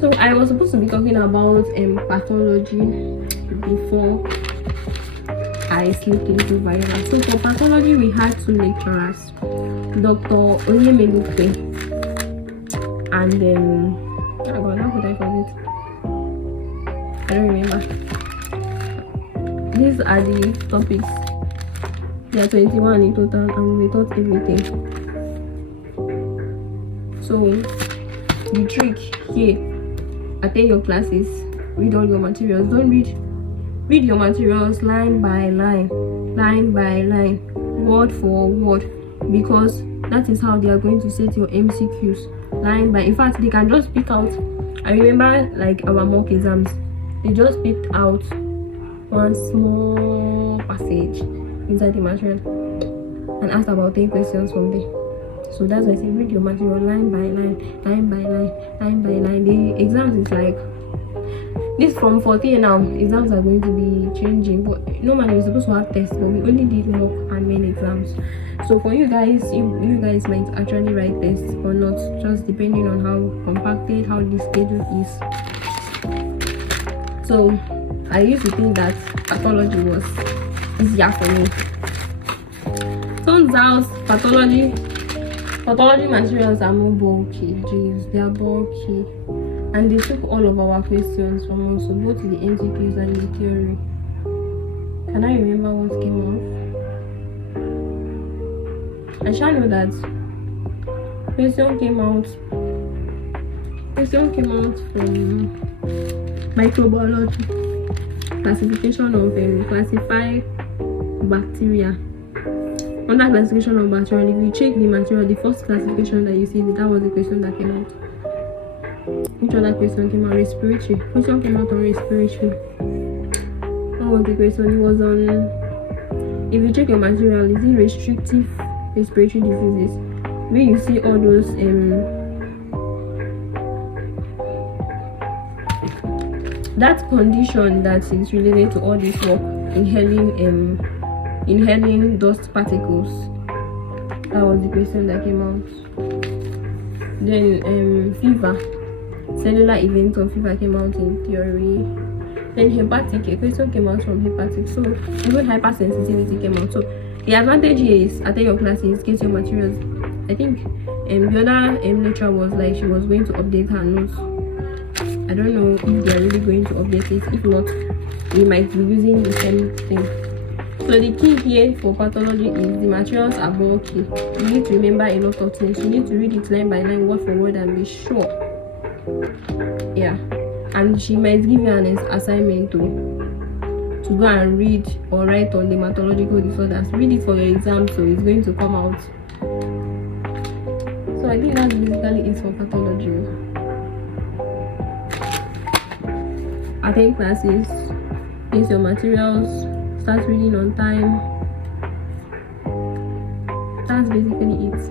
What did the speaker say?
So I was supposed to be talking about pathology before I slipped into virus. So for pathology, we had 2 lecturers, Dr. Onyemelupe and oh God, how could I forget? I don't remember. These are the topics. There are 21 in total, and we taught everything. So the trick here, attend your classes, read all your materials. Don't read your materials line by line, word for word, because that is how they are going to set your MCQs line by. In fact, they can just pick out. I remember like our mock exams, they just picked out one small passage inside the material and asked about 10 questions from there. So that's why I say read your material line by line. The exams is like this from 14 now. Exams are going to be changing, but normally we're supposed to have tests, but we only did mock and main exams. So for you guys, you guys might actually write tests or not, just depending on how compacted, how the schedule is. So I used to think that pathology was easier for me. Turns out pathology materials are more bulky. Jeez, they are bulky, and they took all of our questions from us, so both the MCQs and the theory. Can I remember what came off? I shall know that question came out from microbiology, classification of classified bacteria. Under classification of bacteria, if you check the material, the first classification that you see, that was the question that came out. Which other question came out? Respiratory. Question came out on respiratory. What was the question? It was on, if you check your material, is it restrictive respiratory diseases? Where you see all those that condition that is related to all this work, inhaling dust particles. That was the question that came out. Then fever, cellular events of fever came out in theory. Then hepatic, a question came out from hepatic. So even hypersensitivity came out. So the advantage is attend your classes, get your materials. I think the other lecturer was like she was going to update her notes. I don't know if they are really going to update it. If not, we might be using the same thing. So the key here for pathology is the materials are bulky. You need to remember a lot of things. You need to read it line by line, word for word, and be sure. Yeah. And she might give you an assignment to go and read or write on the hematological disorders. Read it for your exam, so it's going to come out. So I think that's basically it for pathology. Attend classes, get your materials, start reading on time. That's basically it.